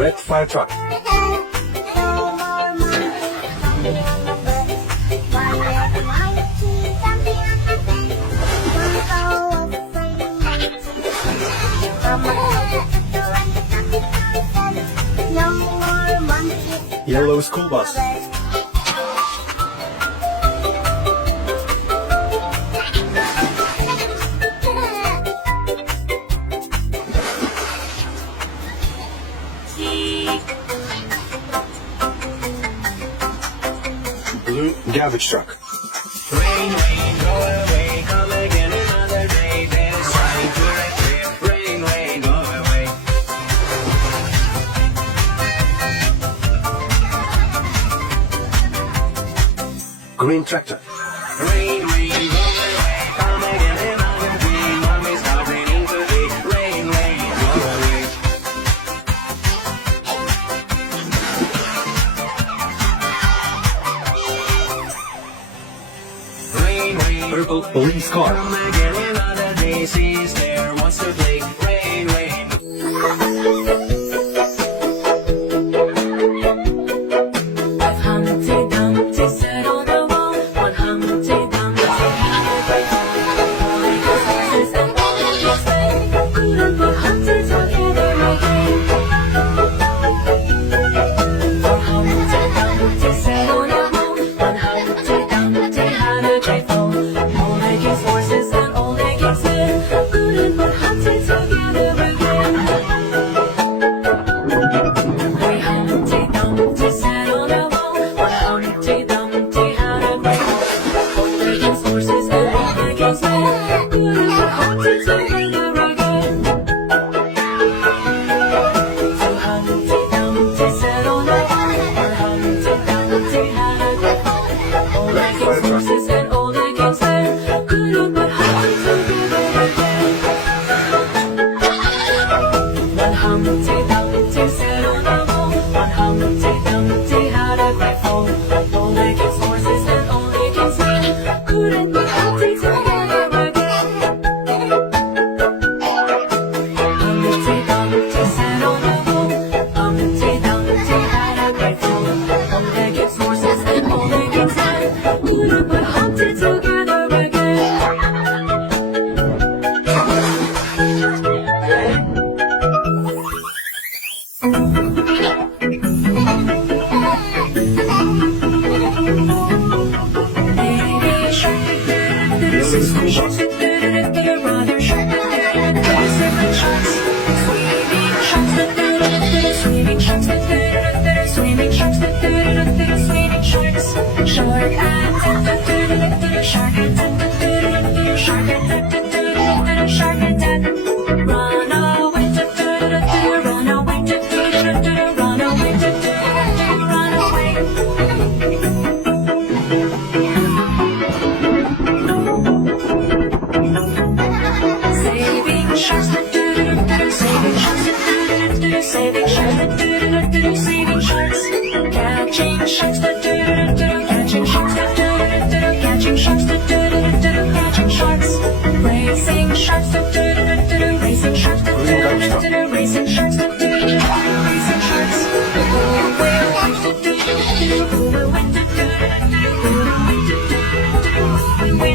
red fire truck. Yellow school bus. Blue garbage truck. Rain, rain, go away, come again another day. There's trying to retrieve. Rain, rain, go away. Green tractor. Rain, rain, go away, come again another day. Mommy's not raining today. Rain, rain, go away. Rain, rain, Purple police car. come again another day. She's there, wants to play. Rain, rain. Humpty Dumpty sat on the wall. One Humpty Dumpty had a great fall. All he could horses and all he could say. Couldn't put Humpty together again. For Humpty Dumpty sat on the wall. One Humpty Dumpty had a great fall. All he could horses and all he could say. Couldn't put Humpty together again. Three Humpty Dumpty sat on the wall. One Humpty Dumpty had a great fall. All they can horses and all they can say. Couldn't put Humpty together again. Two Humpty Dumpty sat on the wall. One Humpty Dumpty had a great fall. All they can horses and all they can say. Couldn't put Humpty together again. One Humpty Dumpty sat on the wall. One Humpty Dumpty had a great fall. All they can horses and all they can say. Couldn't put Humpty together again. Humpty Dumpty sat on the wall. Humpty Dumpty had a great fall. All they can horses and all they can say. Couldn't put Humpty together again. Baby shark, sister shark, brother shark, seven sharks, swimming sharks, swimming sharks, swimming sharks, swimming sharks, shark and shark and shark and shark and run away, run away, run away, run away. Saving sharks, saving sharks, saving sharks, saving sharks, catching sharks, catching sharks, catching sharks, catching sharks, racing sharks, racing sharks, racing sharks, racing sharks. Who will win? Who will win?